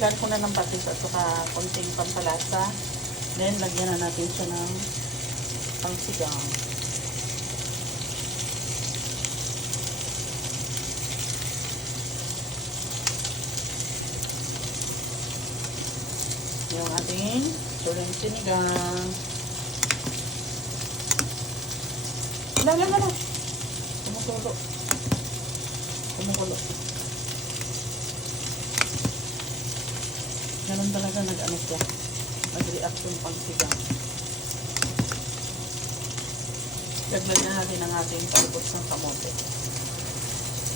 Lagyan ko na ng patis at saka konting pampalasa. Then, lagyan na natin siya ng pangsigang. Yung ating tulang sinigang. Lala. Kumukulo. Ganun talaga nag-ano siya. Nag-react yung pangsigang. Lagyan natin ang ating talbos ng kamote.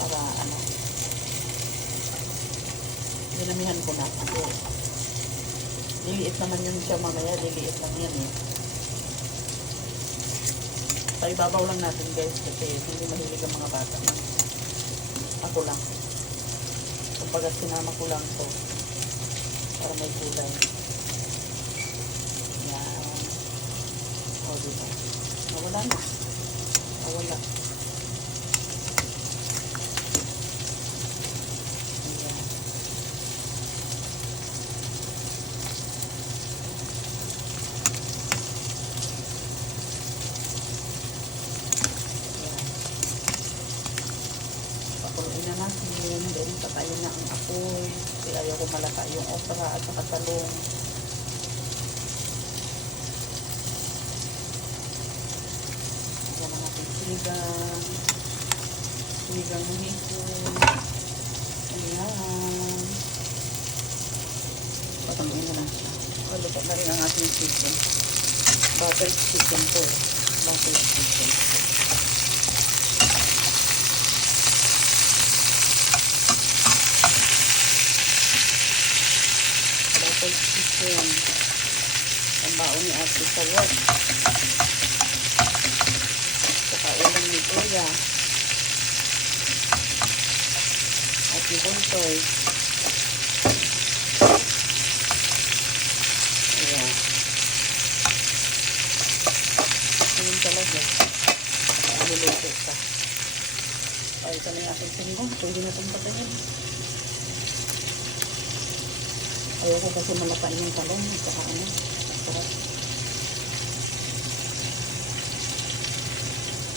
Para ano. Dinamihan ko na. Kasi liliit naman yun siya mamaya. Liliit lang yan eh. So, ibabaw lang natin guys. Kasi hindi mahilig ang mga bata. Ako lang. Kapag sinama ko lang to para may kulay. Yan. O, diba? Nawala na. Nawala. Ayan. Ayan. Pakuluin na natin. Then, patayin na ang apoy. Kasi ayaw ko malata yung okra at saka talong. Ayan na natin sinigang. Sinigang ng hipon. Ayan. Patangin na lang siya. Kaluto na rin ang ating chicken. Buttered chicken to. Buttered chicken. Chicken. Ang baon ni ate sa work. Saka ulam ni Kuya. At ni Buntoy. Ayan. Ayan talaga. Niluluto ka. Ay, ito na yung aking sinigang. Pwede na itong patayin. Ayaw ko kasi malapain yung talong at saka ano. Sarap.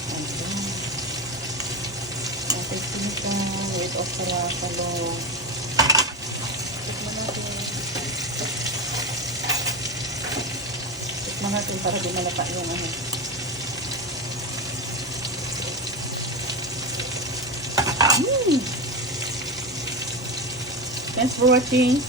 Ayan. Natin sinigang with okra, talong. Tikman natin. Tikman natin para di malapa yung ano. Thanks for watching.